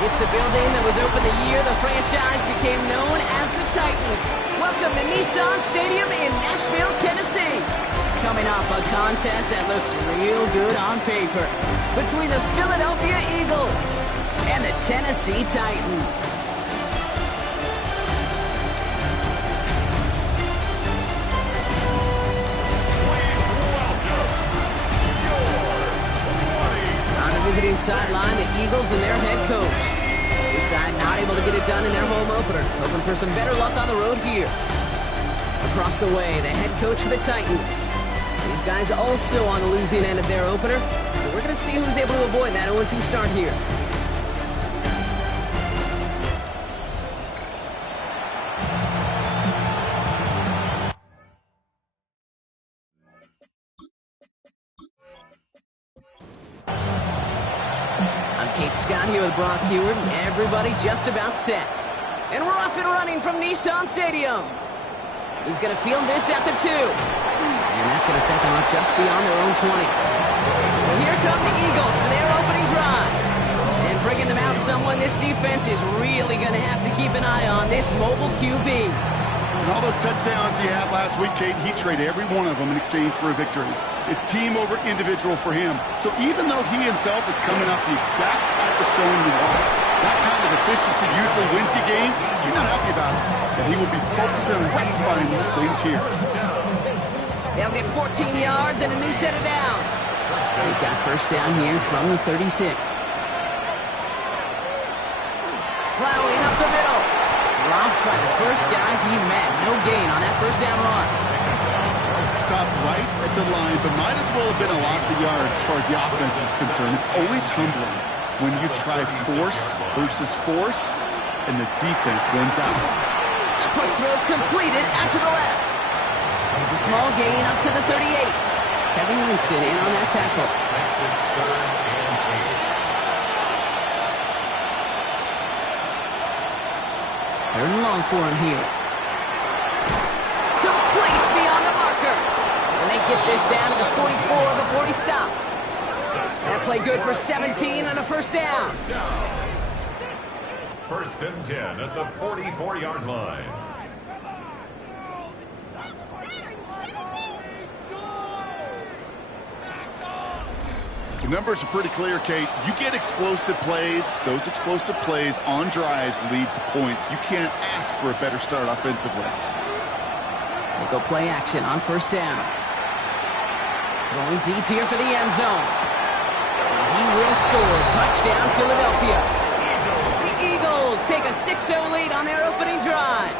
It's the building that was opened the year the franchise became known as the Titans. Welcome to Nissan Stadium in Nashville, Tennessee. Coming off a contest that looks real good on paper between the Philadelphia Eagles and the Tennessee Titans. Visiting sideline, the Eagles and their head coach. This side not able to get it done in their home opener. Hoping for some better luck on the road here. Across the way, the head coach for the Titans. These guys also on the losing end of their opener. So we're going to see who's able to avoid that 0-2 start here. Scott here with Brock Heward, and everybody just about set. And we're off and running from Nissan Stadium. He's going to field this at the 2. And that's going to set them up just beyond their own 20. Well, here come the Eagles for their opening drive. And bringing them out someone this defense is really going to have to keep an eye on, this mobile QB. And all those touchdowns he had last week, Kate, he traded every one of them in exchange for a victory. It's team over individual for him. So even though he himself is coming off the exact type of showing you want, that kind of efficiency usually wins you games, you're not happy about it. And he will be focused on rectifying these things here. They'll get 14 yards and a new set of downs. They've got first down here from the 36. Plowing up the middle. Dropped by the first guy he met. No gain on that first down run. Stopped right at the line, but might as well have been a loss of yards as far as the offense is concerned. It's always humbling when you try force versus force, and the defense wins out. A quick throw completed out to the left. It's a small gain up to the 38. Kevin Winston in on that tackle. Third and long for him here. Complete beyond the marker. And they get this down to the 44 before he stopped. That play good for 17 and a first down. First and 10 at the 44-yard line. The numbers are pretty clear, Kate. You get explosive plays. Those explosive plays on drives lead to points. You can't ask for a better start offensively. They go play action on first down. Going deep here for the end zone. And he will score. Touchdown, Philadelphia. The Eagles take a 6-0 lead on their opening drive.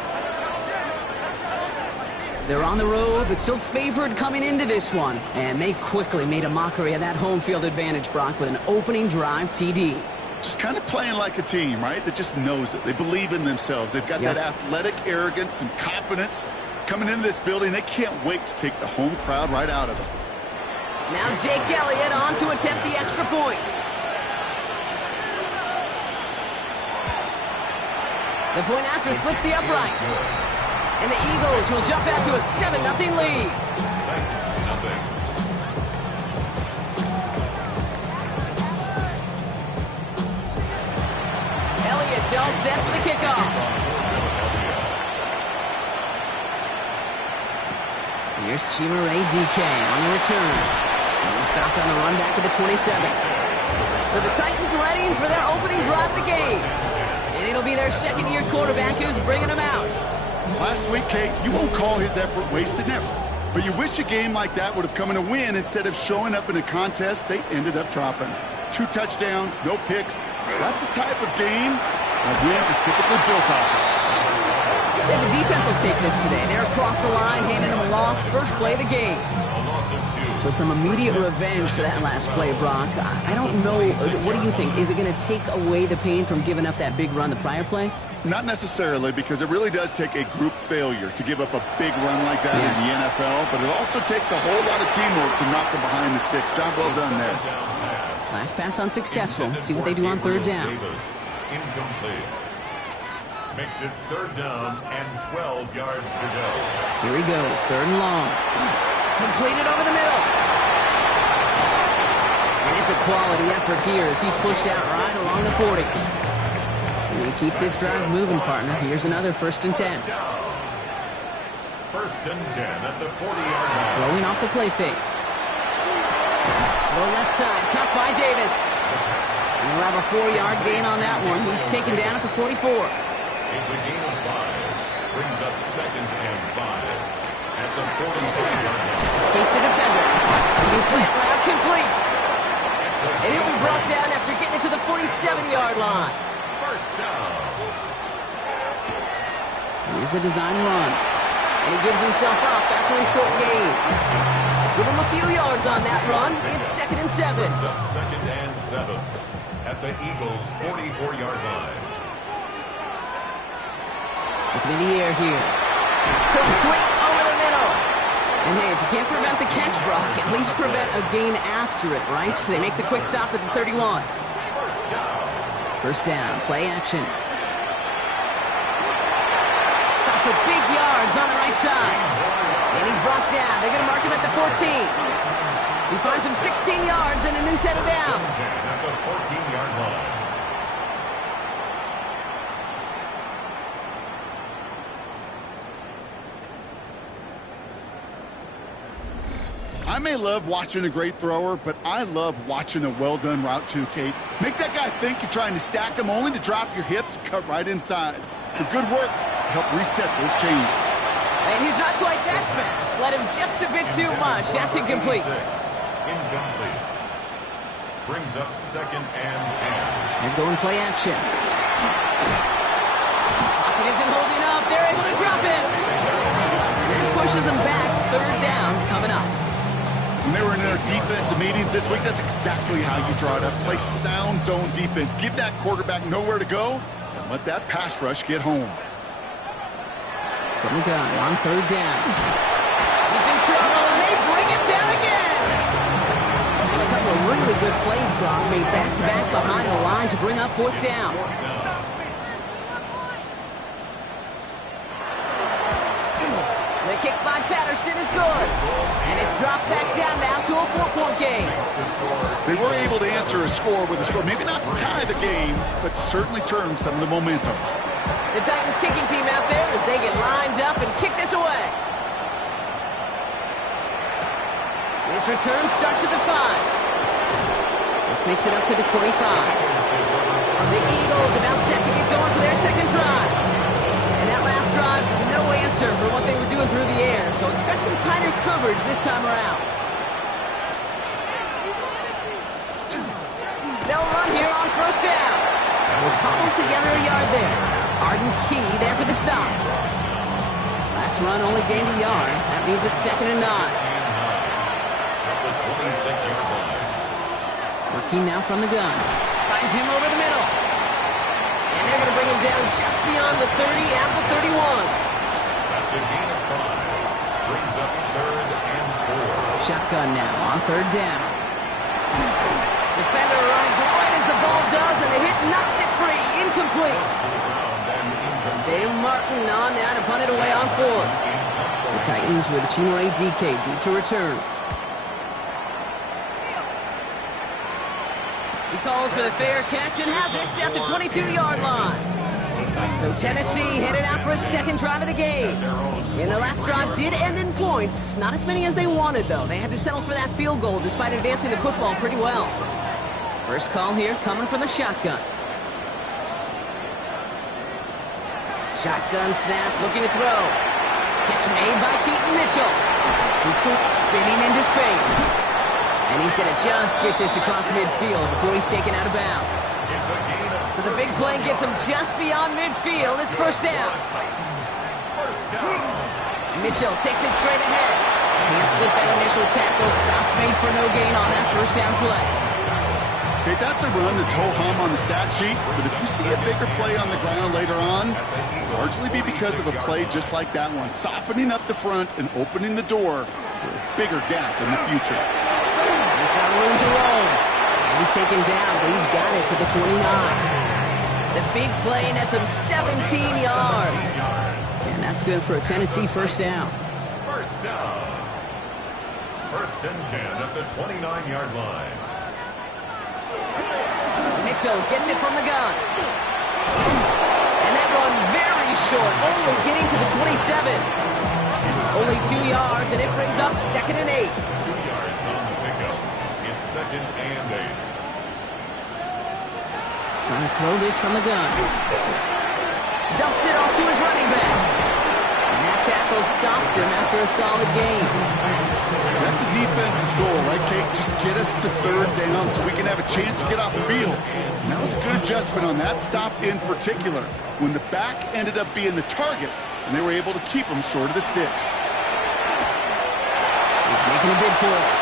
They're on the road, but still favored coming into this one. And they quickly made a mockery of that home field advantage, Brock, with an opening drive TD. Just kind of playing like a team, right? That just knows it. They believe in themselves. They've got that athletic arrogance and confidence. Coming into this building, they can't wait to take the home crowd right out of them. Now Jake Elliott on to attempt the extra point. The point after splits the uprights. And the Eagles will jump out to a 7-0 lead. Elliott's all set for the kickoff. Here's Chimere DK on the return. And he stopped on the run back to the 27. So the Titans ready for their opening drive of the game. And it'll be their second-year quarterback who's bringing them out. Last week, Kate, you won't call his effort wasted, never. But you wish a game like that would have come in a win instead of showing up in a contest they ended up dropping. 2 touchdowns, no picks. That's the type of game that wins are typically built off of. I'd say the defense will take this today. They're across the line, handing them a loss, first play of the game. So some immediate revenge for that last play, Brock. I don't know. What do you think? Is it going to take away the pain from giving up that big run the prior play? Not necessarily, because it really does take a group failure to give up a big run like that in the NFL, but it also takes a whole lot of teamwork to knock them behind the sticks. Job well done there. Last pass unsuccessful. Let's see what they do on third down. Incomplete. Makes it third down and 12 yards to go. Here he goes, third and long. Completed over the middle. And it's a quality effort here as he's pushed out right along the 40. They keep this drive moving, partner. Here's another 1st and 10. First and 10 at the 40-yard line. Throwing off the play fake. Throw left side, caught by Davis. And we'll have a 4-yard gain on that one. He's taken down at the 44. It's a gain of 5. Brings up 2nd and 5 at the 43-yard line. Escapes a defender. Moving slant route complete. And he'll be brought down after getting it to the 47-yard line. First down. Here's a design run. And he gives himself up after a short gain. Give him a few yards on that run. It's 2nd and 7. Brings up 2nd and 7 at the Eagles' 44-yard line. Looking in the air here. Complete over the middle. And hey, if you can't prevent the catch, Brock, at least prevent a gain after it, right? So they make the quick stop at the 31. First down. First down, play action. Got for big yards on the right side. And he's brought down. They're going to mark him at the 14. He finds him 16 yards and a new set of downs. At the 14-yard line. I may love watching a great thrower, but I love watching a well-done route too, Kate. Make that guy think you're trying to stack him only to drop your hips, cut right inside. Some good work to help reset those chains. And he's not quite that fast. Let him just a bit too much. That's incomplete. Incomplete. Brings up 2nd and 10. They're going play action. Pocket isn't holding up. They're able to drop it. That pushes them back. 3rd down coming up. When they were in their defensive meetings this week, that's exactly how you draw it up. Play sound zone defense. Give that quarterback nowhere to go and let that pass rush get home. From the gun on 3rd down. He's in trouble, and they bring him down again. And a couple of really good plays, Brock, made back-to-back behind the line to bring up 4th down. The kick by Patterson is good. And it's dropped back down now to a 4-point game. They were able to answer a score with a score. Maybe not to tie the game, but to certainly turn some of the momentum. The Titans kicking team out there as they get lined up and kick this away. This return starts at the 5. This makes it up to the 25. The Eagles about set to get going for their 2nd drive. And that last drive, no answer for what they were doing through the air. So expect some tighter coverage this time around. They'll run here on 1st down. We'll cobble together a yard there. Arden Key there for the stop. Last run only gained a yard. That means it's 2nd and 9. At the 26-yard line. Working now from the gun. Finds him over the middle. And they're going to bring him down just beyond the 30 and the 31. That's a gain of 5. Brings up 3rd and 4. Shotgun now on 3rd down. Defender arrives right as the ball does, and the hit knocks it free. Incomplete. Save Martin on now to punt it away on 4th. The Titans with Chinwe DK deep to return. He calls for the fair catch and has it at the 22-yard line. So Tennessee headed out for its 2nd drive of the game. And the last drive did end in points. Not as many as they wanted, though. They had to settle for that field goal despite advancing the football pretty well. First call here coming from the shotgun. Shotgun snap, looking to throw. Catch made by Keaton Mitchell. Shoots it, spinning into space. And he's going to just get this across midfield before he's taken out of bounds. So the big play gets him just beyond midfield. It's 1st down. Mitchell takes it straight ahead. Can't slip that initial tackle. Stops made for no gain on that 1st down play. Okay, that's a run that's ho-hum on the stat sheet, but if you see a bigger play on the ground later on, it'll largely be because of a play just like that one, softening up the front and opening the door for a bigger gap in the future. He's got room to roll. He's taken down, but he's got it to the 29. The big play nets him 17 yards. And that's good for a Tennessee 1st down. First down. 1st and 10 at the 29-yard line. Mitchell gets it from the gun. And that one very short, only getting to the 27. Only 2 yards, and it brings up 2nd and 8. 2 yards on the pickup. It's 2nd and 8. Trying to throw this from the gun. Dumps it off to his running back. And that tackle stops him after a solid gain. That's a defense's goal, right, Kate? Just get us to 3rd down so we can have a chance to get off the field. And that was a good adjustment on that stop in particular, when the back ended up being the target, and they were able to keep him short of the sticks. He's making a bid for it.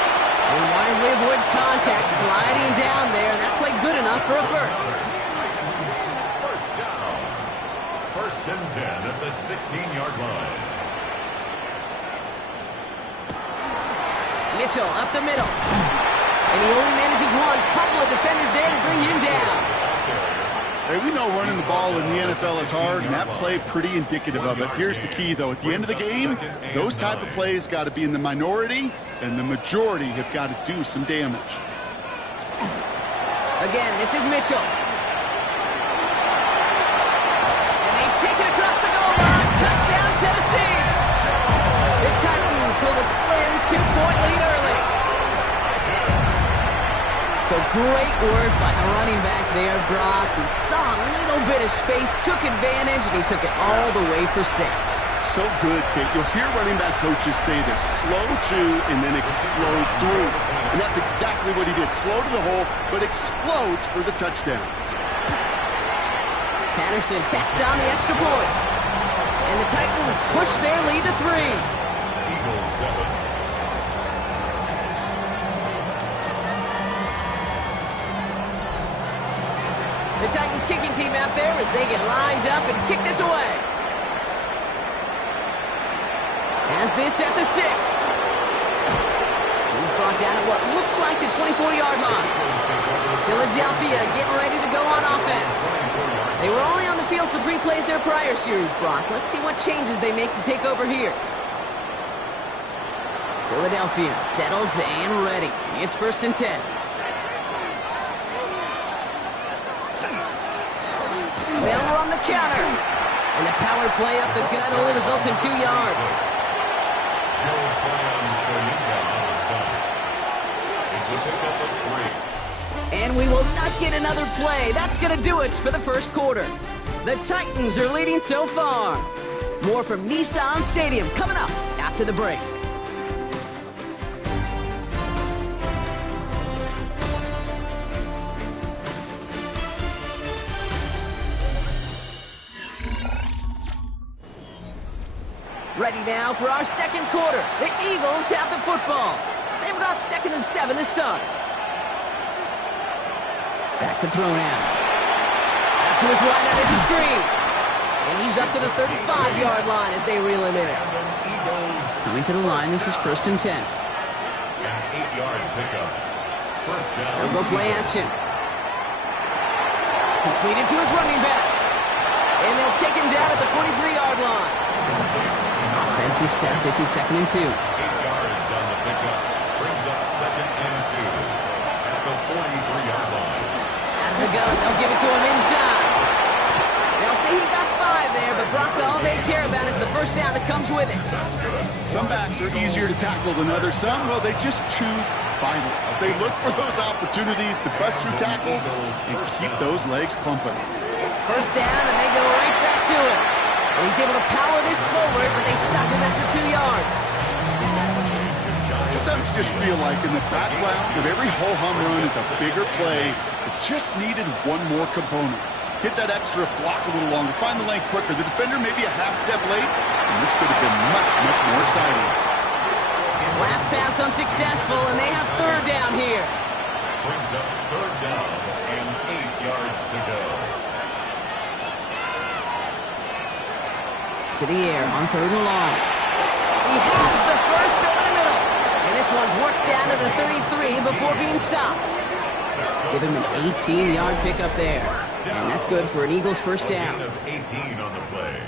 He wisely avoids contact, sliding down there, and that played good enough for a first. First down. 1st and 10 at the 16-yard line. Mitchell up the middle. And he only manages one. Couple of defenders there to bring him down. Hey, we know running the ball in the NFL is hard, and that play pretty indicative of it. Here's the key, though. At the end of the game, those type of plays got to be in the minority, and the majority have got to do some damage. Again, this is Mitchell. And they take it across the goal line. Touchdown, Tennessee. The Titans hold a slim 2-point lead early. So great work by the running back there, Brock. He saw a little bit of space, took advantage, and he took it all the way for 6. So good, Kate. You'll hear running back coaches say this: slow to and then explode through. And that's exactly what he did. Slow to the hole, but explodes for the touchdown. Patterson tacks on the extra point. And the Titans push their lead to 3. Eagles 7. The Titans kicking team out there as they get lined up and kick this away. Has this at the 6. He's brought down at what looks like the 24-yard line. Philadelphia getting ready to go on offense. They were only on the field for 3 plays their prior series, Brock. Let's see what changes they make to take over here. Philadelphia settled and ready. It's 1st and 10. They'll run the counter. And the power play up the gut only results in 2 yards. It's a pickup of 3. And we will not get another play. That's going to do it for the 1st quarter. The Titans are leading so far. More from Nissan Stadium coming up after the break. Ready now for our 2nd quarter. The Eagles have the football. They've got 2nd and 7 to start. Back to throw now. Out to his right, out is a screen. And he's up to the 35-yard line as they reel him in. Coming to the line, this is 1st and 10. An 8-yard pickup. First down. They'll go play action. Completed to his running back. And they'll take him down at the 43-yard line. Offense is set. This is 2nd and 2. 8 yards on the pickup. Brings up 2nd and 2 at the 43-yard line. Out of the gun. They'll give it to him inside. They'll say he got 5 there, but Brock, all they care about is the 1st down that comes with it. That's good. Some backs are easier to tackle than others. Some, well, they just choose violence. They look for those opportunities to bust through tackles and keep those legs pumping. 1st down, and they go right back to it. And he's able to power this forward, but they stop him after 2 yards. Sometimes just feel like in the background of every ho-hum run is a bigger play. It just needed one more component. Hit that extra block a little longer, find the lane quicker. The defender maybe a half step late, and this could have been much, much more exciting. Last pass unsuccessful, and they have 3rd down here. Brings up 3rd down and 8 yards to go. To the air on 3rd and long. He has the first over the middle. And this one's worked down to the 33 before being stopped. Give him an 18-yard pickup there. And that's good for an Eagles 1st down. 18 on the play.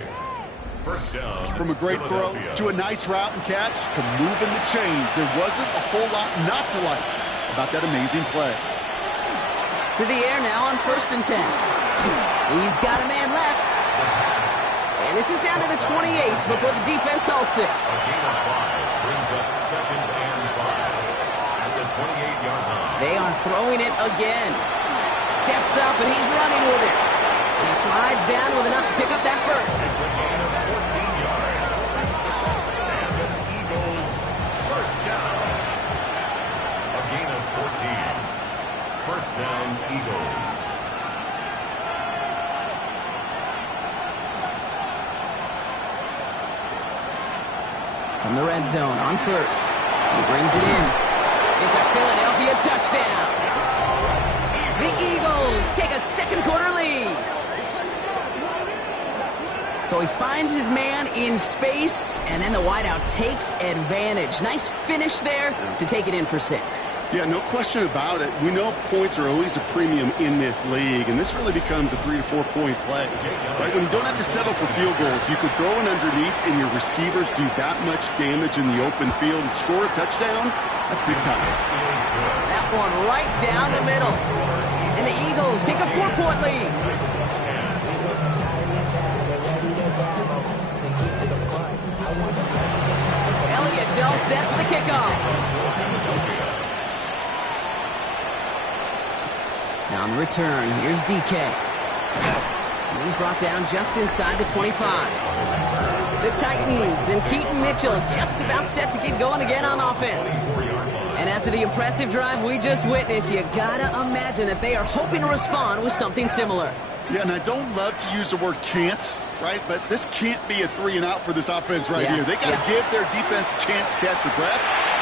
1st down. From a great throw to a nice route and catch to moving the chains, there wasn't a whole lot not to like about that amazing play. To the air now on 1st and 10. He's got a man left. And this is down to the 28 before the defense halts it. A gain of 5 brings up 2nd and 5 at the 28-yard line. They are throwing it again. Steps up, and he's running with it. And he slides down with enough to pick up that first. It's a gain of 14 yards. And the Eagles first down. A gain of 14. First down, Eagles. From the red zone on first. He brings it in. It's a Philadelphia touchdown. The Eagles take a second quarter lead. So he finds his man in space, and then the wideout takes advantage. Nice finish there to take it in for 6. Yeah, no question about it. We know points are always a premium in this league, and this really becomes a 3 to 4 point play. Right? When you don't have to settle for field goals, you could throw it underneath, and your receivers do that much damage in the open field and score a touchdown. That's big time. That one right down the middle. And the Eagles take a 4-point lead. Elliott's all set for the kickoff. Now on the return, here's DK. And he's brought down just inside the 25. The Titans and Keaton Mitchell is just about set to get going again on offense. And after the impressive drive we just witnessed, you gotta imagine that they are hoping to respond with something similar. Yeah, and I don't love to use the word can't, right? But this can't be a 3 and out for this offense right here. They got to give their defense a chance to catch their breath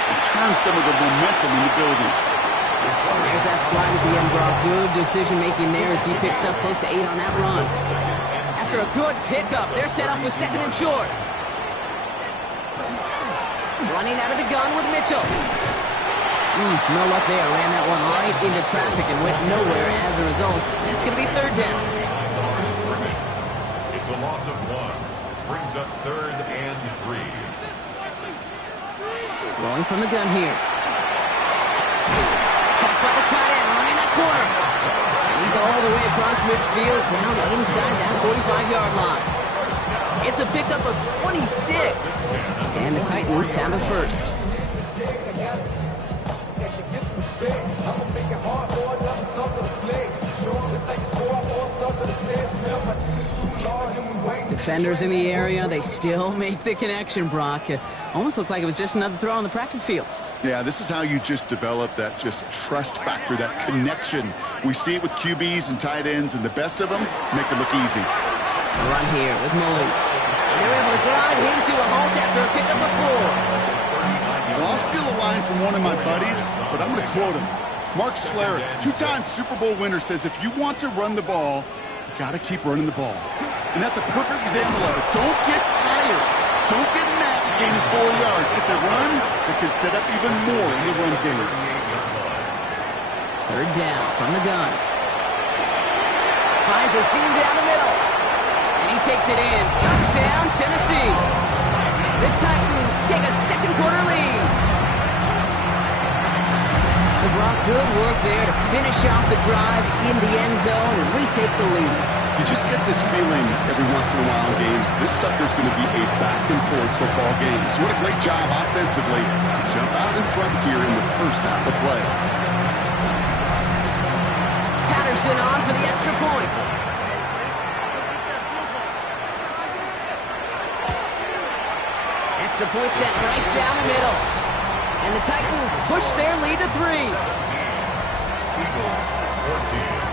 and turn some of the momentum in the building. There's that slide at the end, Brock. Good decision-making there as he picks up close to 8 on that run. After a good pickup, they're set up with 2nd and short. Running out of the gun with Mitchell. No luck there. Ran that one right into traffic and went nowhere as a result. It's going to be 3rd down. It's a loss of 1. Brings up 3rd and 3. Rolling from the gun here. Caught by the tight end, running that corner. And he's all the way across midfield, down inside that 45-yard line. It's a pickup of 26. And the Titans have it first. Defenders in the area, they still make the connection, Brock. It almost looked like it was just another throw on the practice field. Yeah, this is how you just develop that just trust factor, that connection. We see it with QBs and tight ends, and the best of them make it look easy. Run here with Mullins. They're able to grind him to a halt after a pickup of 4. Well, I'll steal a line from one of my buddies, but I'm going to quote him. Mark Schlereth, 2-time Super Bowl winner, says if you want to run the ball, you got to keep running the ball. And that's a perfect example of it. Don't get tired. Don't get mad at gaining 4 yards. It's a run that can set up even more in the run game. 3rd down from the gun. Finds a seam down the middle. And he takes it in. Touchdown, Tennessee. The Titans take a second quarter lead. So Brock, good work there to finish off the drive in the end zone and retake the lead. You just get this feeling every once in a while in games, this sucker's going to be a back-and-forth football game. So what a great job offensively to jump out in front here in the first half of play. Patterson on for the extra point. Extra point set right down the middle. And the Titans push their lead to 3. Eagles 14.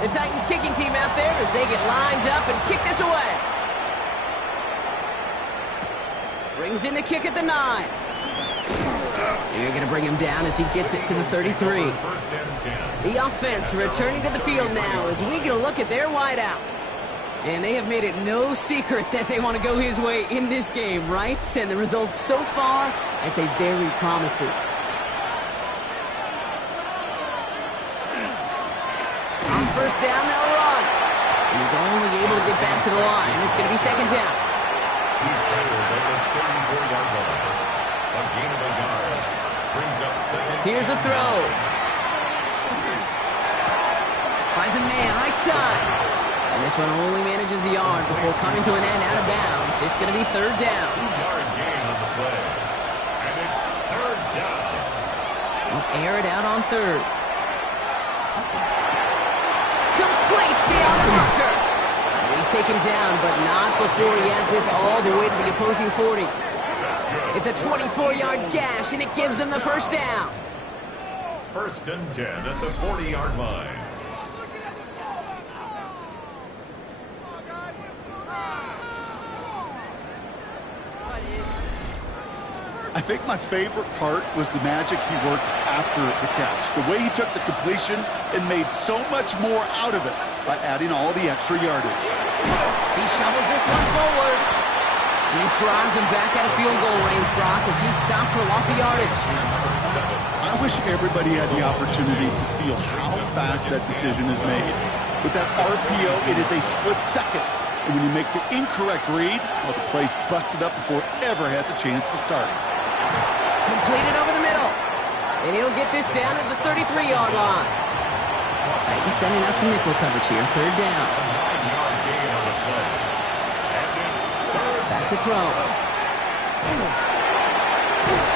The Titans kicking team out there as they get lined up and kick this away. Brings in the kick at the 9. They're going to bring him down as he gets it to the 33. The offense returning to the field now as we get a look at their wideouts. And they have made it no secret that they want to go his way in this game, right? And the results so far, I'd say very promising. On first down, they'll run. He's only able to get back to the line. It's going to be 2nd down. He's tackled at the 34-yard line. A gain of a yard. Brings up Here's a throw. Finds a man right side. And this one only manages a yard before coming to an end out of bounds. It's going to be third down. 2-yard gain on the play. And it's third down. We'll air it out on third. Complete beyond the marker. And he's taken down, but not before he has this all the way to the opposing 40. It's a 24-yard gash, and it gives them the first down. First and 10 at the 40-yard line. I think my favorite part was the magic he worked after the catch. The way he took the completion and made so much more out of it by adding all the extra yardage. He shovels this one forward. And this drives him back out of field goal range, Brock, as he stopped for loss of yardage. I wish everybody had the opportunity to feel how fast that decision is made. With that RPO, it is a split second. And when you make the incorrect read, well, the play's busted up before it ever has a chance to start. Completed over the middle. And he'll get this down at the 33-yard line. Titans sending out some nickel coverage here. Third down. Back to throw.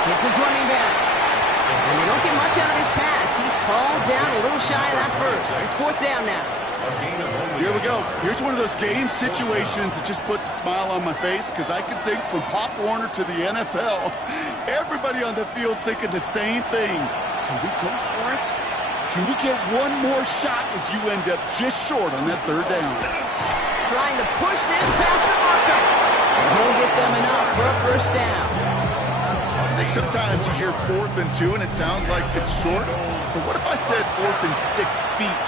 Hits his running back. And they don't get much out of this pass. He's hauled down a little shy of that first. It's fourth down now. Here we go. Here's one of those game situations that just puts a smile on my face because I can think from Pop Warner to the NFL. Everybody on the field thinking the same thing. Can we go for it? Can we get one more shot as you end up just short on that third down? Trying to push this past the marker. And he'll get them enough for a first down. I think sometimes you hear 4th and 2 and it sounds like it's short. But what if I said 4th and 6 feet?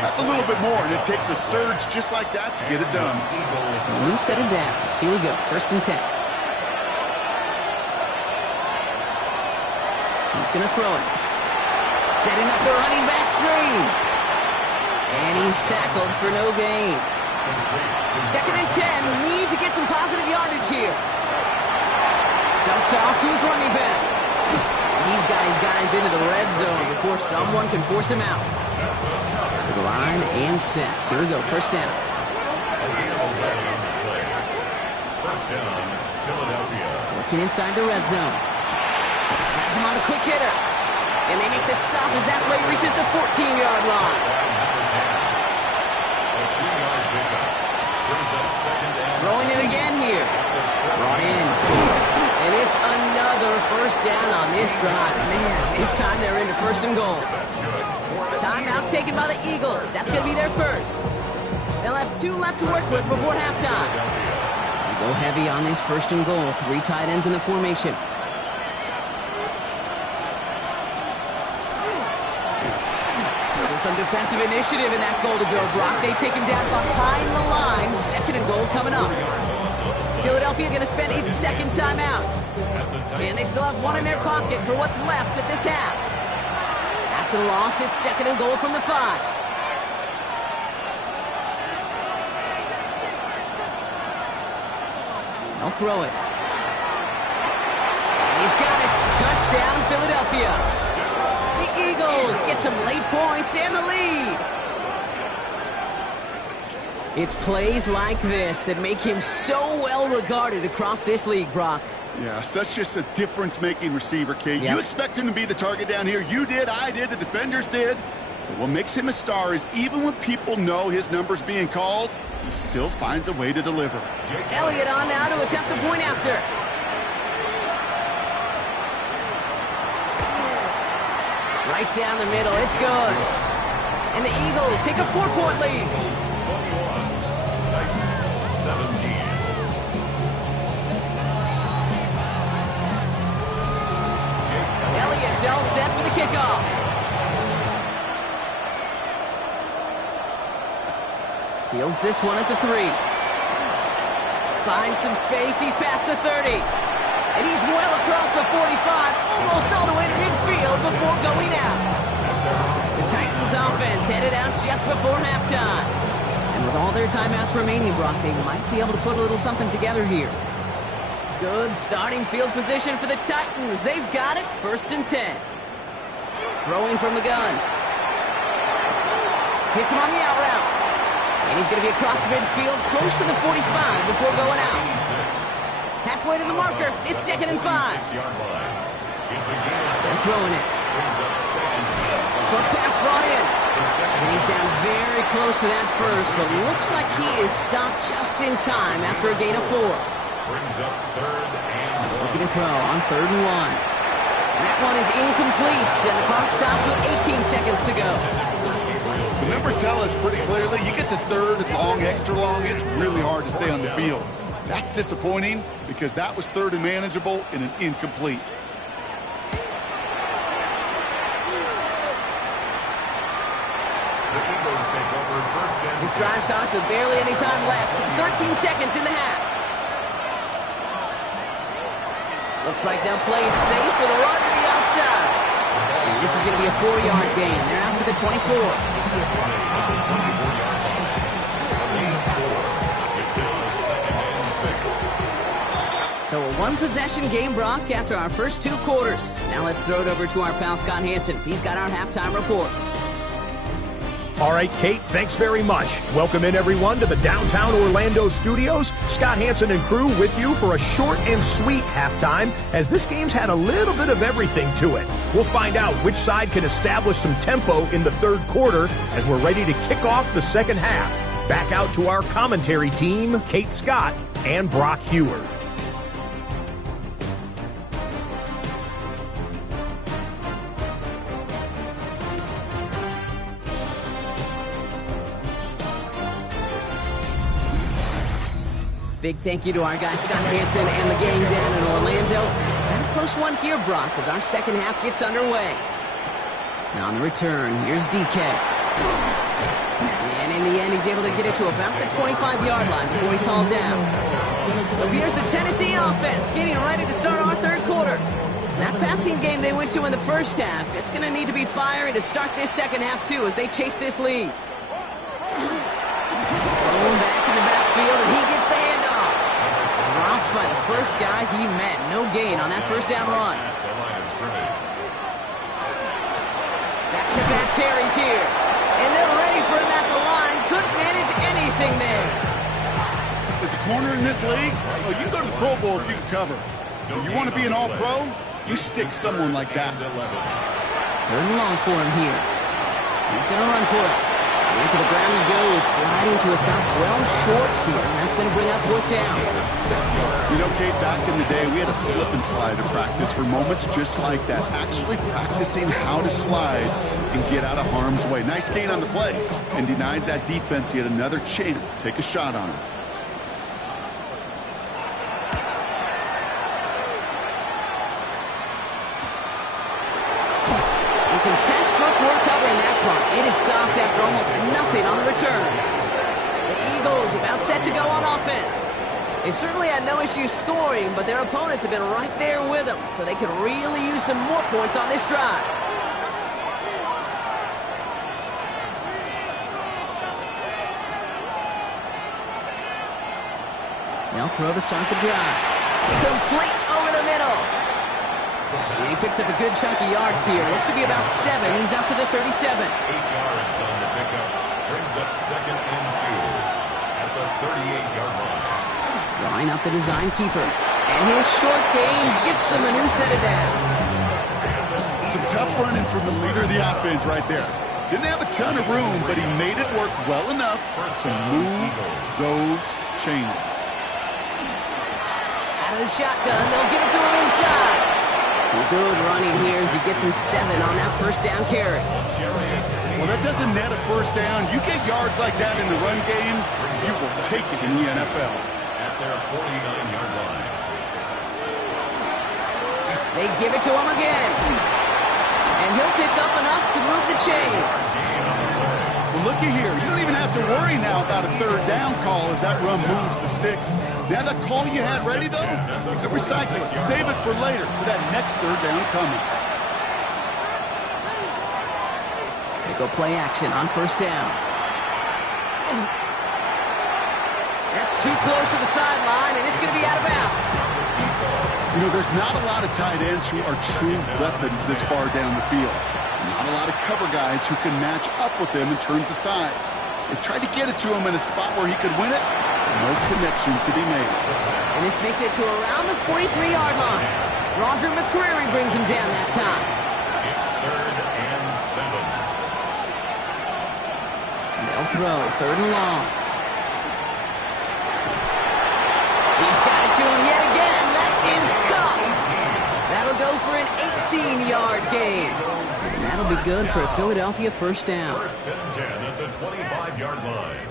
That's a little bit more, and it takes a surge just like that to get it done. So a new set of downs. Here we go. First and 10. He's going to throw it. Setting up the running back screen. And he's tackled for no gain. Second and 10. Need to get some positive yardage here. Dumped off to his running back. He's got his guys into the red zone before someone can force him out. To the line and set. Here we go. First down. First down, Philadelphia. Working inside the red zone. Has him on the quick hitter. And they make the stop as that play reaches the 14-yard line. A 3-yard pickup. Brings up second down. Throwing it again here. Brought in. And it's another first down on this drive. Man, this time they're into first and goal. Timeout taken by the Eagles. That's going to be their first. They'll have 2 left to work with before halftime. They go heavy on this first and goal. 3 tight ends in the formation. So some defensive initiative in that goal to go, Brock. They take him down behind the line. Second and goal coming up. Philadelphia going to spend its second timeout. And they still have 1 in their pocket for what's left of this half. After the loss, it's second and goal from the 5. They'll throw it. And he's got it. Touchdown, Philadelphia. The Eagles get some late points and the lead. It's plays like this that make him so well regarded across this league, Brock. Yeah, such just a difference-making receiver, Kate. Yep. You expect him to be the target down here. You did, I did, the defenders did. But what makes him a star is even when people know his number's being called, he still finds a way to deliver. Elliott on now to attempt the point after. Right down the middle, it's good. And the Eagles take a 4-point lead. 17. Elliott's all set for the kickoff. Fields this one at the 3. Finds some space. He's past the 30. And he's well across the 45, almost all the way to midfield before going out. The Titans offense headed out just before halftime. And with all their timeouts remaining, Brock, they might be able to put a little something together here. Good starting field position for the Titans. They've got it. First and 10. Throwing from the gun. Hits him on the out route. And he's going to be across midfield, close to the 45 before going out. Halfway to the marker. It's 2nd and 5. They're throwing it. Short pass brought in. And he's down very close to that first, but looks like he is stopped just in time after a gain of 4. Looking to throw on 3rd and 1. That one is incomplete, and the clock stops with 18 seconds to go. The numbers tell us pretty clearly, you get to 3rd and long, extra long, it's really hard to stay on the field. That's disappointing because that was 3rd and manageable and an incomplete. This drive starts with barely any time left. 13 seconds in the half. Looks like they'll play it safe with a run to the outside. And this is going to be a 4-yard gain. They're out to the 24. So a one-possession game, Brock, after our first 2 quarters. Now let's throw it over to our pal Scott Hansen. He's got our halftime report. All right, Kate, thanks very much. Welcome in, everyone, to the downtown Orlando studios. Scott Hansen and crew with you for a short and sweet halftime, as this game's had a little bit of everything to it. We'll find out which side can establish some tempo in the 3rd quarter as we're ready to kick off the 2nd half. Back out to our commentary team, Kate Scott and Brock Hewer. Big thank you to our guy Scott Hansen and the gang down in Orlando. And a close one here, Brock, as our 2nd half gets underway. Now on the return, here's DK. And in the end, he's able to get it to about the 25-yard line before he's hauled down. So here's the Tennessee offense getting ready to start our 3rd quarter. That passing game they went to in the 1st half, it's going to need to be fiery to start this 2nd half, too, as they chase this lead. Going back in the backfield, and he gets the handoff. Dropped by the first guy he met. No gain on that 1st down run. Back-to-back carries here. And they're ready for him at the line. Couldn't manage anything there. As a corner in this league, well, you can go to the Pro Bowl if you can cover. You want to be an all-pro, you stick someone like that. 3rd and long for him here. He's going to run for it. Into the ground he goes, sliding to a stop well short here. And that's going to bring up 4th down. You know, Kate, back in the day, we had a slip and slide to practice for moments just like that. Actually practicing how to slide and get out of harm's way. Nice gain on the play. And denied that defense yet another chance to take a shot on him. It's some textbook work covering that punt. It is stopped after almost nothing on the return. The Eagles about set to go on offense. They've certainly had no issues scoring, but their opponents have been right there with them, so they could really use some more points on this drive. They'll throw to start the drive. Complete over the middle. And he picks up a good chunk of yards here. Looks to be about 7. He's up to the 37. 8 yards on the pickup. Brings up 2nd and 2 at the 38-yard line. Drawing up the design keeper. And his short gain gets them a new set of downs. Some tough running from the leader of the offense right there. Didn't have a ton of room, but he made it work well enough to move those chains. Out of the shotgun, they'll give it to him inside. Some good running here as he gets him 7 on that 1st down carry. Well, that doesn't net a 1st down. You get yards like that in the run game, you will take it in the NFL. At their 49-yard line. They give it to him again. And he'll pick up enough to move the chains. Well, looky here. You don't even have to worry now about a 3rd down call as that run moves the sticks. Now that call you had ready, though, you can recycle it. Save it for later for that next 3rd down coming. They go play action on 1st down. That's too close to the sideline, and it's going to be out of bounds. You know, there's not a lot of tight ends who are true weapons this far down the field. a lot of cover guys who can match up with him in terms of size. They tried to get it to him in a spot where he could win it. No connection to be made. And this makes it to around the 43-yard line. Roger McCreary brings him down that time. It's 3rd and 7. They'll throw, 3rd and long. He's got it to him yet again. That is caught. That'll go for an 18-yard gain. And that'll be good for a Philadelphia first down. 1st and 10 at the 25-yard line.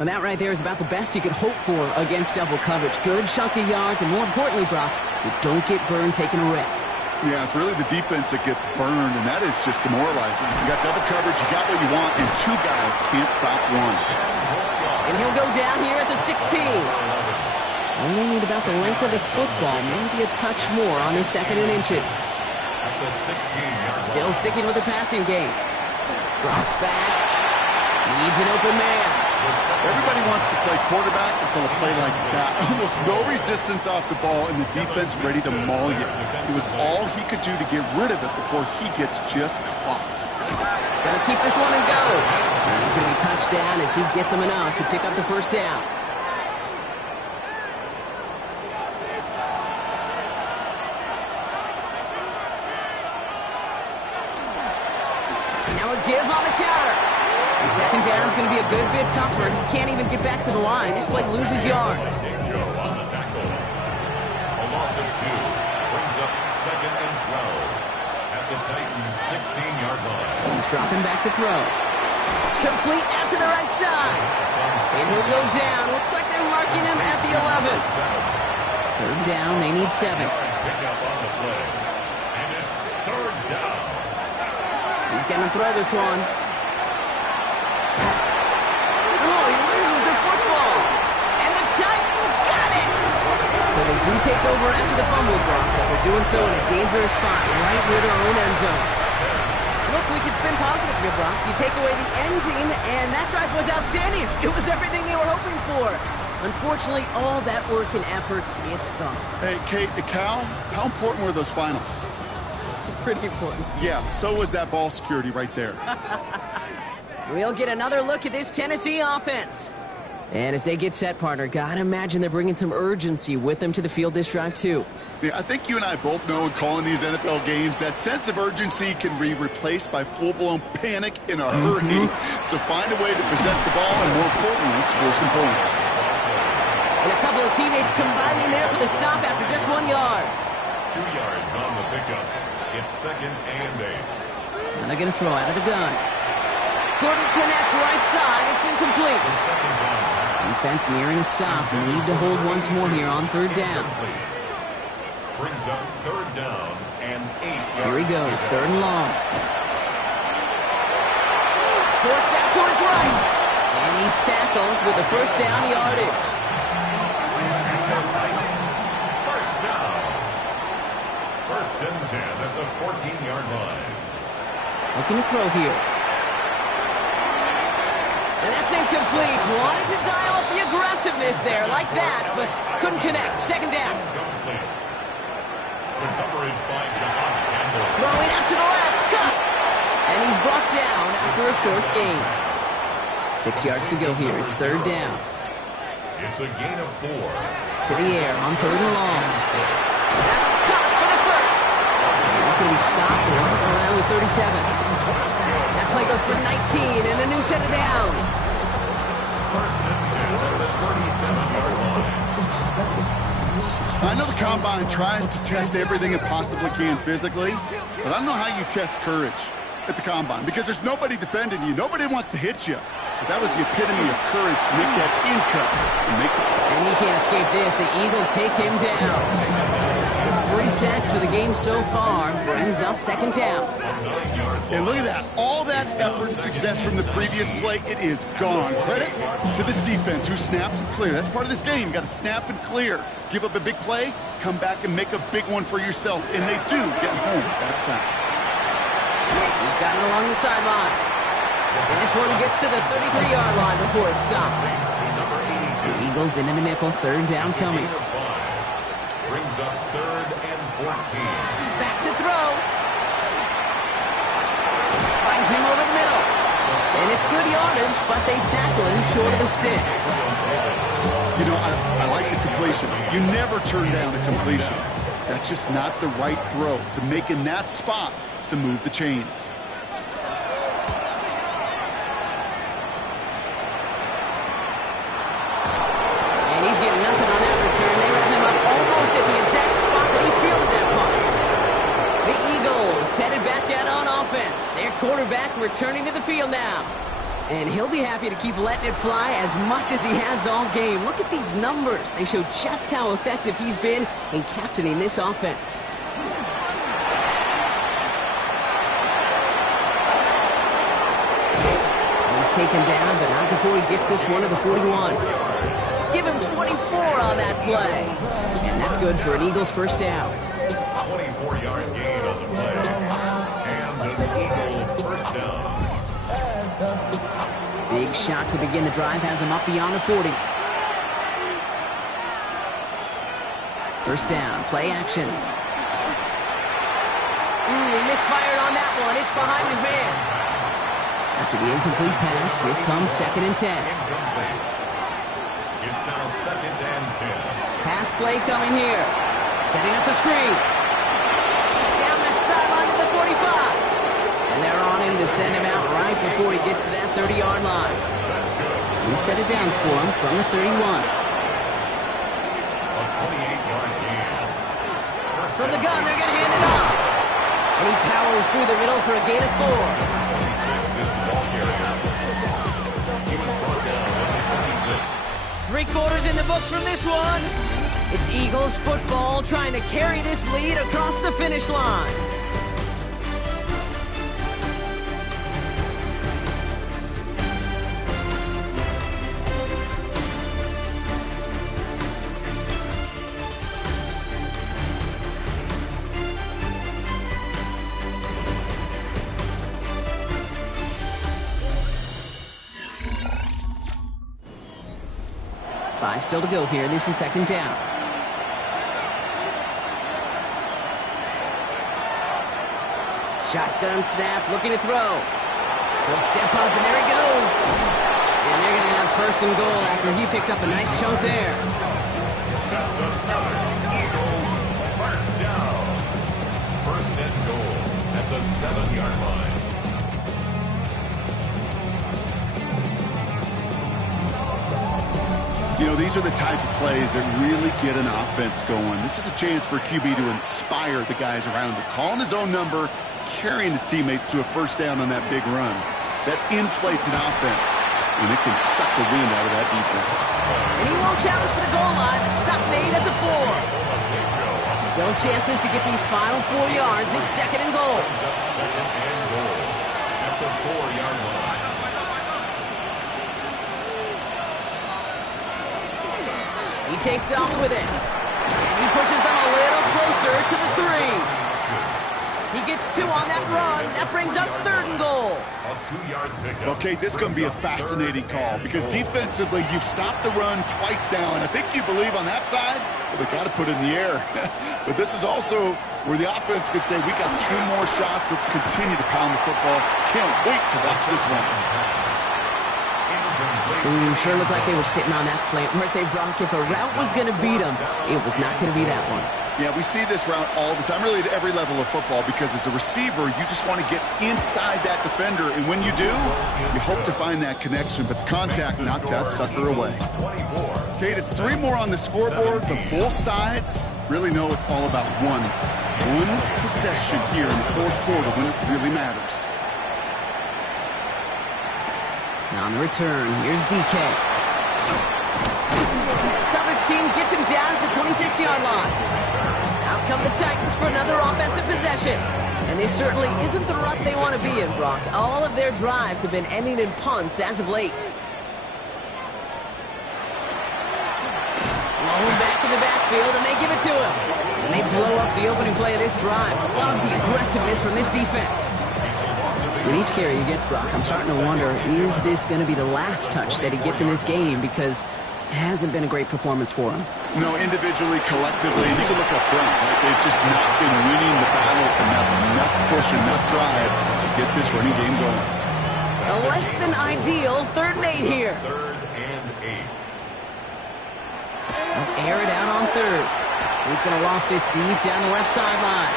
And that right there is about the best you could hope for against double coverage. Good chunky yards, and more importantly, Brock, you don't get burned taking a risk. Yeah, it's really the defense that gets burned, and that is just demoralizing. You got double coverage, you got what you want, and 2 guys can't stop one. And he'll go down here at the 16. Only need about the length of the football, maybe a touch more on the 2nd and inches. At the 16-yard line. Still sticking with the passing game. Drops back. Needs an open man. Everybody wants to play quarterback until a play like that. Almost no resistance off the ball, and the defense ready to maul you. It was all he could do to get rid of it before he gets just clocked. Gotta keep this one and go. And he's gonna be touchdown as he gets him enough to pick up the first down. Now a give on the counter. And 2nd down is going to be a good bit tougher. He can't even get back to the line. This play loses yards. Joe on the tackle. A loss of 2 brings up 2nd and 12 at the Titans' 16-yard line. He's dropping back to throw. Complete out to the right side. And he'll go down. Looks like they're marking him at the 11. 3rd down. They need 7. Pick up on the play. And it's 3rd down. He's going to throw this one. Oh, he loses the football. And the Titans got it. So they do take over after the fumble drop, but they're doing so in a dangerous spot right near their own end zone. Look, we can spin positive here, Brock. You take away the end team, and that drive was outstanding. It was everything they were hoping for. Unfortunately, all that work and efforts, it's gone. Hey, Kate, Cal, how important were those finals? Pretty important. Yeah, so was that ball security right there. We'll get another look at this Tennessee offense. And as they get set, partner, gotta imagine they're bringing some urgency with them to the field this drive, too. Yeah, I think you and I both know in calling these NFL games that sense of urgency can be replaced by full-blown panic in a hurry. So find a way to possess the ball and, more importantly, score some points. And a couple of teammates combining there for the stop after just 1 yard. 2 yards on the pickup. It's 2nd and 8. And they're going to throw out of the gun. Couldn't connect right side. It's incomplete. Defense nearing a stop. Need to hold once more here on 3rd down. Brings up 3rd down and 8 yards. Here he goes, 3rd and long. Forced out to his right. And he's tackled with the first down yardage. Titans, first down. 1st and 10 at the 14-yard line. Looking to throw here. And that's incomplete. Wanted to dial up the aggressiveness there like that, but couldn't connect. 2nd down. Incomplete. The coverage by John Campbell. Throwing out to the left. Cut. And he's brought down after a short gain. 6 yards to go here. It's 3rd down. It's a gain of 4. To the air on 3rd and long. That's caught for the first. And he's going to be stopped around the 37. That play goes for 19 and a new set of downs. 1st and 10 at the 37-yard line. I know the Combine tries to test everything it possibly can physically, but I don't know how you test courage at the Combine, because there's nobody defending you. Nobody wants to hit you. But that was the epitome of courage to make that in cut and make the play. And he can't escape this. The Eagles take him down. It's 3 sacks for the game so far. Brings up 2nd down. And look at that. All that effort and success from the previous play, it is gone. Credit to this defense who snapped and cleared. That's part of this game. You got to snap and clear. Give up a big play, come back and make a big one for yourself. And they do get home that sack. He's got it along the sideline. And this one gets to the 33-yard line before it stopped. The Eagles into the nickel, third down coming. Brings up 3rd and 14. Back to throw. Finds him over the middle. And it's good yardage, but they tackle him short of the sticks. You know, I like the completion. You never turn down a completion. That's just not the right throw to make in that spot to move the chains. And he's getting nothing on that return. They wrap him up almost at the exact spot that he fielded that punt. The Eagles headed back out on offense. Their quarterback returning to the field now. And he'll be happy to keep letting it fly as much as he has all game. Look at these numbers. They show just how effective he's been in captaining this offense. He's taken down, but not before he gets this one to the 41. Give him 24 on that play. And that's good for an Eagles first down. 24-yard gain on the play. And an Eagle first down. Big shot to begin the drive has him up beyond the 40. First down, play action. He misfired on that one. It's behind his man. After the incomplete pass, here comes 2nd and 10. Incomplete. It's now 2nd and 10. Pass play coming here. Setting up the screen. Down the sideline to the 45. And they're on him to send him out right before he gets to that 30-yard line. That's good. New set of downs for him from the 31. A 28-yard gain. From the gun, they're going to hand it off. And he powers through the middle for a gain of 4. 26 is the ball carrier. He was brought down at the 26. 3 quarters in the books from this one. It's Eagles football trying to carry this lead across the finish line. Five still to go here. This is 2nd down. Shotgun snap, looking to throw. He'll step up, and there he goes. And they're going to have 1st and goal after he picked up a nice chunk there. That's another Eagles first down. 1st and goal at the 7-yard line. You know, these are the type of plays that really get an offense going. This is a chance for a QB to inspire the guys around him. Calling his own number, carrying his teammates to a first down on that big run. That inflates an offense, and it can suck the wind out of that defense. And he won't challenge for the goal line. The stop made at the 4. Still chances to get these final 4 yards. It's 2nd and goal. Brings up 2nd and goal at the 4-yard line. He takes off with it. And he pushes them a little closer to the 3. He gets 2 on that run. That brings up 3rd and goal. A 2-yard pickup. Okay, this is going to be a fascinating call because defensively, you've stopped the run twice now, and I think you believe on that side, well, they got to put it in the air. But this is also where the offense could say, we got 2 more shots. Let's continue to pound the football. Can't wait to watch this one. Ooh, sure looked like they were sitting on that slant, weren't they, Brock? If a route was going to beat them, it was not going to be that one. Yeah, we see this route all the time, really at every level of football, because as a receiver, you just want to get inside that defender, and when you do, you hope to find that connection, but the contact knocked that sucker away. Kate, it's 3 more on the scoreboard, but both sides really know it's all about one possession here in the 4th quarter when it really matters. Now on the return, here's DK. Coverage team gets him down at the 26-yard line. Out come the Titans for another offensive possession. And this certainly isn't the rut they want to be in, Brock. All of their drives have been ending in punts as of late. Blown back in the backfield, and they give it to him. And they blow up the opening play of this drive. Love the aggressiveness from this defense. It's a loss of With each carry he gets, Brock, I'm starting to wonder, is this going to be the last touch that he gets in this game? Because it hasn't been a great performance for him. No, individually, collectively, you can look up front. Right? They've just not been winning the battle enough push, enough drive to get this running game going. A less than ideal 3rd and 8 here. 3rd and 8. They'll air it out on 3rd. He's going to loft this deep down the left sideline.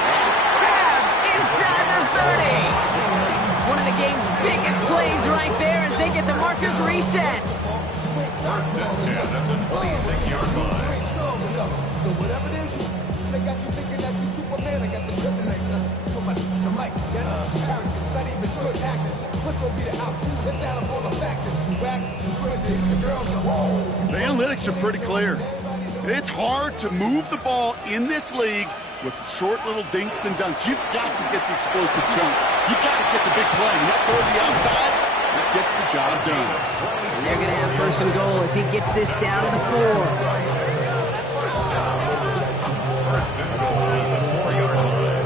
That's grabbed inside the 30. One of the game's biggest plays right there as they get the markers reset. 1st and 10 at the 26-yard line. So whatever it is, they got you thinking that you Superman. I got the kryptonite. The mic, yes, characters, not even good actors. What's gonna be the outcome? Let's add up all the factors. You whack, you twisted, the girls are whoa. The analytics are pretty clear. It's hard to move the ball in this league with short little dinks and dunks. You've got to get the explosive jump. You've got to get the big play. And that throw to the outside, that gets the job done. And they're going to have 1st and goal as he gets this down to the 4. 1st and goal at the 4-yard line.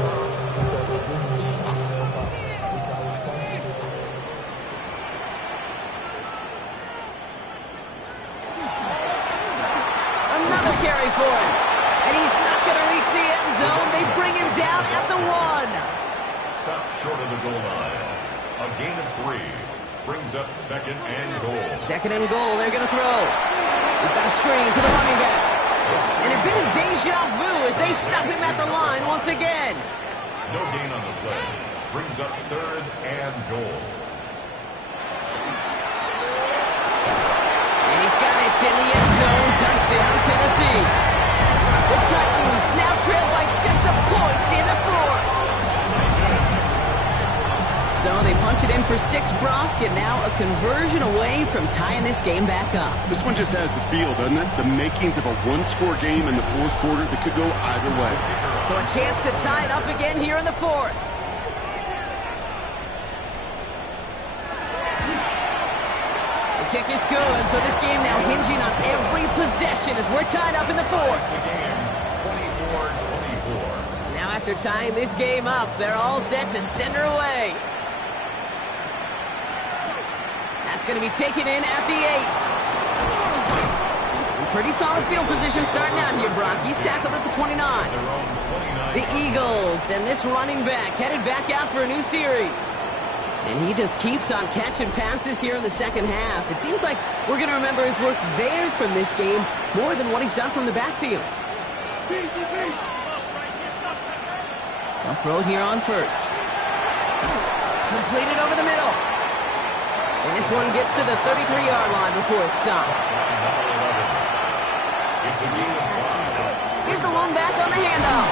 Another carry for him. And he's not going to reach the end zone. They bring him down at the 1. Stopped short of the goal line. A gain of 3. Brings up 2nd and goal. 2nd and goal. They're going to throw. We've got a screen to the running back. And a bit of deja vu as they stop him at the line once again. No gain on the play. Brings up 3rd and goal. And he's got it in the end zone. Touchdown, Tennessee. The Titans now trail by just a point in the 4th. So they punch it in for 6, Brock, and now a conversion away from tying this game back up. This one just has the feel, doesn't it? The makings of a one-score game in the 4th quarter that could go either way. So a chance to tie it up again here in the 4th. The kick is good, so this game now hinging on every possession as we're tied up in the 4th. The game, 24-24. Now after tying this game up, they're all set to send her away. That's going to be taken in at the 8. Pretty solid field position starting out here, Brock. He's tackled at the 29. The Eagles and this running back headed back out for a new series. And he just keeps on catching passes here in the 2nd half. It seems like we're going to remember his work there from this game more than what he's done from the backfield. They'll throw it here on 1st. Completed over the middle. And this one gets to the 33-yard line before it's stopped. Here's the lone back on the handoff.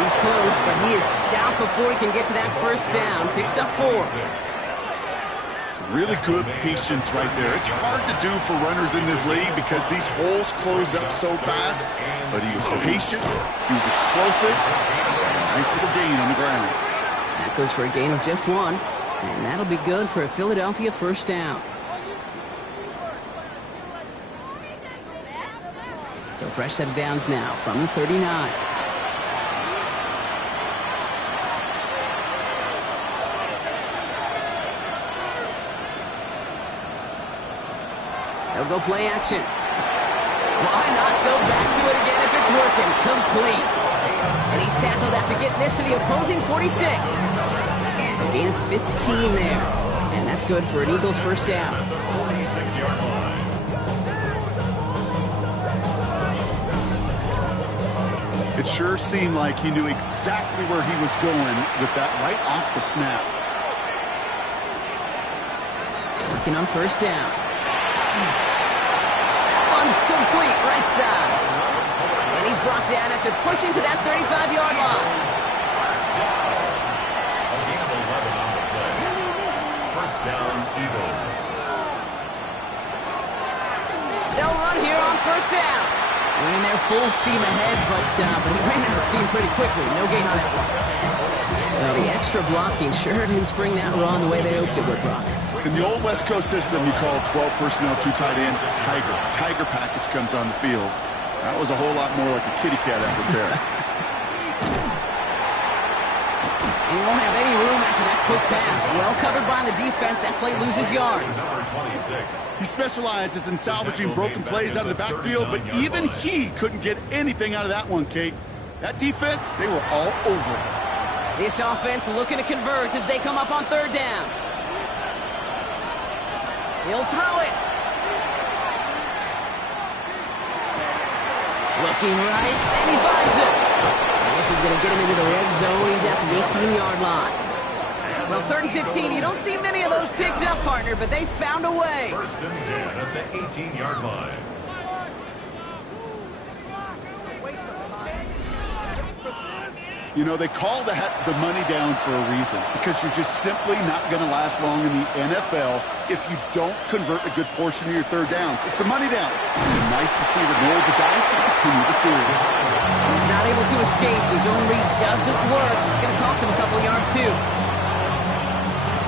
He's close, but he is stopped before he can get to that 1st down. Picks up 4. Some really good patience right there. It's hard to do for runners in this league because these holes close up so fast. But he was patient. He was explosive. Nice little gain on the ground. That goes for a gain of just 1. And that'll be good for a Philadelphia 1st down. So fresh set of downs now from the 39. They'll go play action. Why not go back to it again if it's working? Complete. And he's tackled after getting this to the opposing 46. A gain of 15 there. And that's good for an Eagles 1st down. 46-yard line. It sure seemed like he knew exactly where he was going with that right off the snap. Working on 1st down. That one's complete right side. And he's brought down after pushing to that 35-yard line. A gain of 11 on the play. 1st down, Eagles. They'll run here on 1st down. Winning their full steam ahead, but he ran out of steam pretty quickly. No gain on that one. Well, the extra blocking sure didn't spring that run the way they hoped it would, Brock. In the old West Coast system, you call 12 personnel, 2 tight ends, Tiger. Tiger package comes on the field. That was a whole lot more like a kitty cat effort there. And you won't have any room quick pass. Well covered by the defense. That play loses yards. Number 26. He specializes in salvaging broken plays out of the backfield, but even he couldn't get anything out of that one, Kate. That defense, they were all over it. This offense looking to convert as they come up on third down. He'll throw it. Looking right, and he finds it. And this is going to get him into the red zone. He's at the 18-yard line. Well, 3rd and 15, you don't see many of those picked up, partner, but they found a way. 1st and 10 at the 18-yard line. You know, they call that the money down for a reason, because you're just simply not going to last long in the NFL if you don't convert a good portion of your third downs. It's the money down. It's nice to see them roll the dice and continue the series. He's not able to escape. His own read doesn't work. It's going to cost him a couple of yards, too.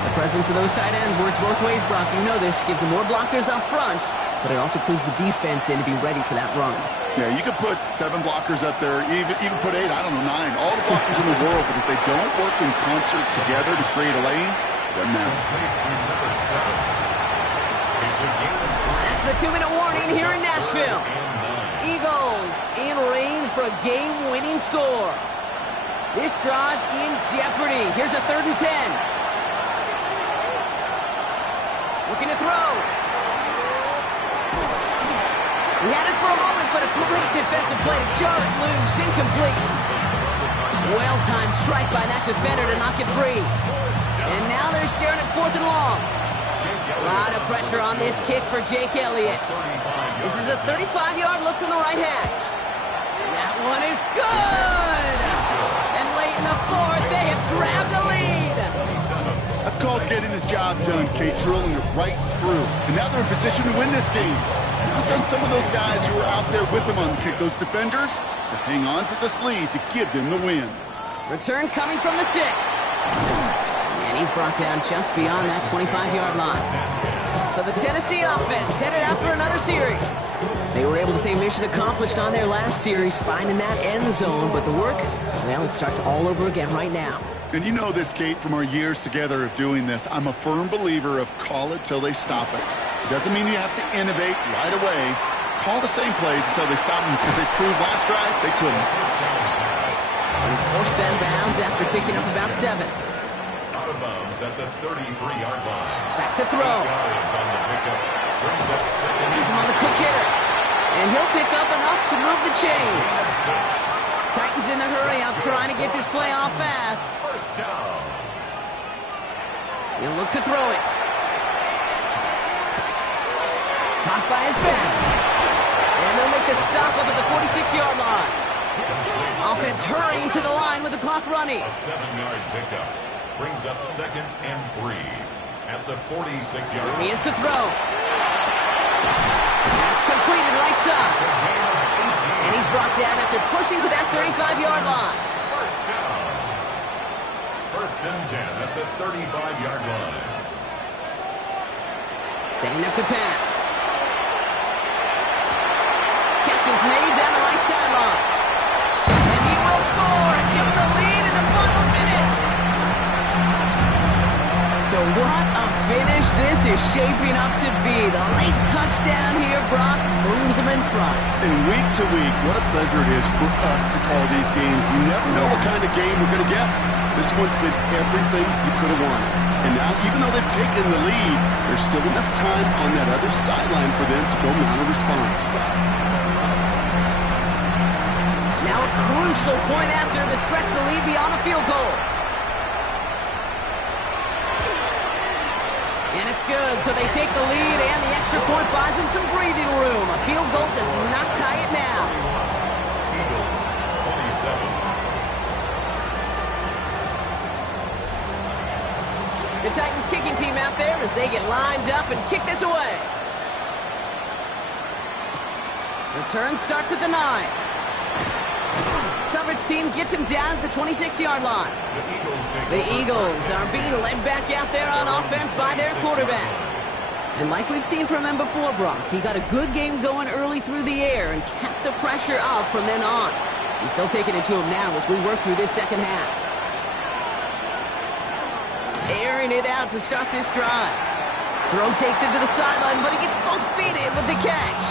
The presence of those tight ends works both ways, Brock. You know this. Gives him more blockers up front, but it also clues the defense in to be ready for that run. Yeah, you could put 7 blockers up there, even put 8, I don't know, 9. All the blockers in the world, but if they don't work in concert together to create a lane, it doesn't matter. That's the 2-minute warning here in Nashville. Eagles in range for a game-winning score. This drive in jeopardy. Here's a 3rd and 10. Looking to throw. He had it for a moment, but a great defensive play to jar it loose. Incomplete. Well-timed strike by that defender to knock it free. And now they're staring at 4th and long. A lot of pressure on this kick for Jake Elliott. This is a 35-yard look from the right hash. That one is good! And late in the 4th, they have grabbed the lead. That's called getting his job done, Kate, drilling it right through. And now they're in position to win this game. It's on some of those guys who are out there with them on the kick, those defenders, to hang on to this lead to give them the win. Return coming from the 6. And he's brought down just beyond that 25-yard line. So the Tennessee offense headed out for another series. They were able to say mission accomplished on their last series, finding that end zone, but the work, well, it starts all over again right now. And you know this, Kate, from our years together of doing this. I'm a firm believer of call it till they stop it. It doesn't mean you have to innovate right away. Call the same plays until they stop them, because they proved last drive they couldn't. And he's forced out of bounds after picking up about 7. Out of bounds at the 33-yard line. Back to throw. He's him on the quick hitter. And he'll pick up enough to move the chains. Titans in the hurry-up trying to get this play off fast. First down. He'll look to throw it. Caught by his back. And they'll make the stop up at the 46-yard line. Offense hurrying to the line with the clock running. A 7-yard pickup brings up 2nd and 3 at the 46-yard line. He is to throw. That's completed right side. And he's brought down after pushing to that 35-yard line. First down. 1st and 10 at the 35-yard line. Setting up to pass. Catch is made down the right sideline. And he will score and give him the lead in the final minute. So what a finish this is shaping up to be. The late touchdown here, Brock, moves him in front. And week to week, what a pleasure it is for us to call these games. We never know what kind of game we're going to get. This one's been everything you could have wanted. And now, even though they've taken the lead, there's still enough time on that other sideline for them to go mount a response. Now a crucial point after to stretch the lead beyond a field goal. And it's good, so they take the lead, and the extra point buys them some breathing room. A field goal does not tie it now. Eagles, 27. The Titans kicking team out there as they get lined up and kick this away. Return starts at the 9. Coverage team gets him down at the 26-yard line. The Eagles are being led back out there on offense by their quarterback. And like we've seen from him before, Brock, he got a good game going early through the air and kept the pressure up from then on. He's still taking it to him now as we work through this second half. airing it out to start this drive. Throw takes him to the sideline, but he gets both feet in with the catch.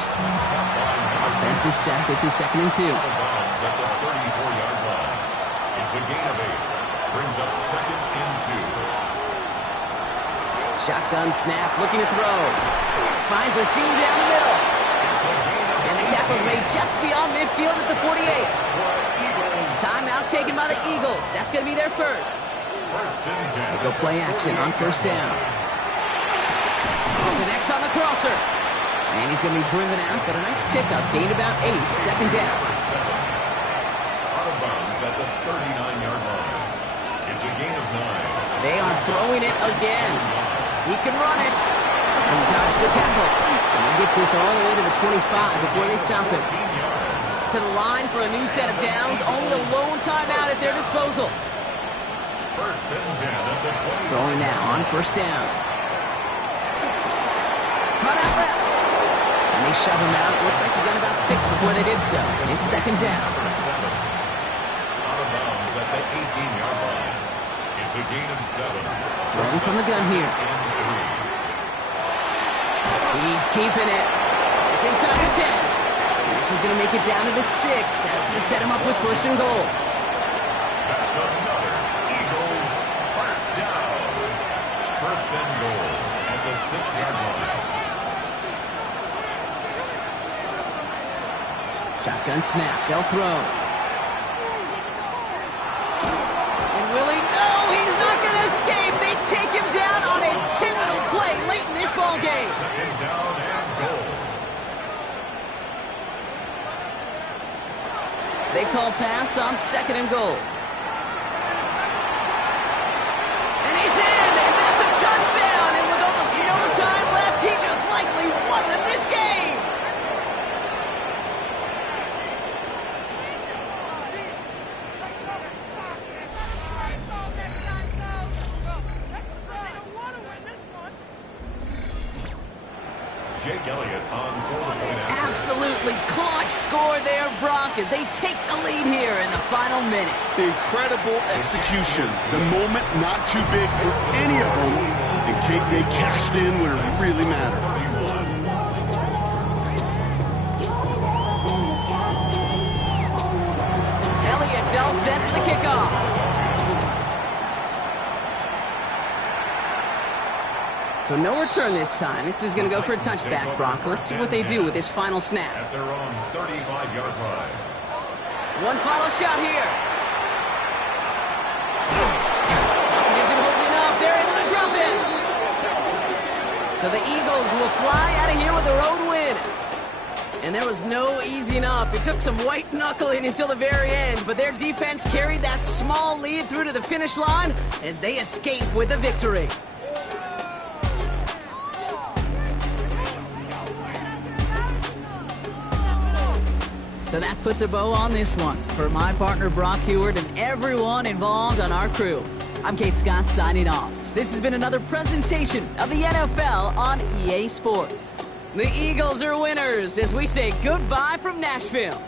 Offense is set. This is 2nd and 2. Out of bounds at the 34-yard line. It's a gain of 8. Brings up 2nd and 2. Shotgun snap, looking to throw. Finds a seam down the middle. And the tackle's made just beyond midfield at the 48. Timeout taken by the Eagles. That's going to be their first. First and 10. They go play action on first down. Connects on the crosser. And he's going to be driven out, but a nice pickup. Gained about 8. 2nd down. Out of bounds at the 39-yard line. It's a gain of 9. They are throwing it again. He can run it. He dodged the tackle. And he gets this all the way to the 25 before they stop him. To the line for a new set of downs. Only a lone timeout at their disposal. First and 10 at the 20. Throwing now on first down. Cut out left. And they shove him out. Looks like he got about 6 before they did so. It's 2nd down. Number 7. Out of bounds at the 18-yard line. It's a gain of 7. Throwing from the gun here. He's keeping it. It's inside the 10. And this is going to make it down to the 6. That's going to set him up with 1st and goal. That's another Eagles first down. 1st and goal at the 6-yard line. Shotgun snap. They'll throw. And will he? No, he's not going to escape. They take him down on a pivotal play late in this ball game. 2nd down and goal. They call pass on 2nd and goal. And he's in, and that's a touchdown. And with almost no time left, he just likely won them this game. Jake Elliott on quarter-point action. Absolutely clutch score there, Brock, as they take the lead here in the final minutes. Incredible execution. The moment not too big for any of them. And they cashed in when it really mattered. Elliott's all set for the kickoff. So no return this time. This is going to go for a touchback, Brock. Let's see what they do with this final snap. At their own 35-yard line. One final shot here. Falcons isn't holding up. They're able to drop it. So the Eagles will fly out of here with their own win. And there was no easing up. It took some white knuckling until the very end, but their defense carried that small lead through to the finish line as they escape with a victory. So that puts a bow on this one. For my partner Brock Heward and everyone involved on our crew, I'm Kate Scott signing off. This has been another presentation of the NFL on EA Sports. The Eagles are winners as we say goodbye from Nashville.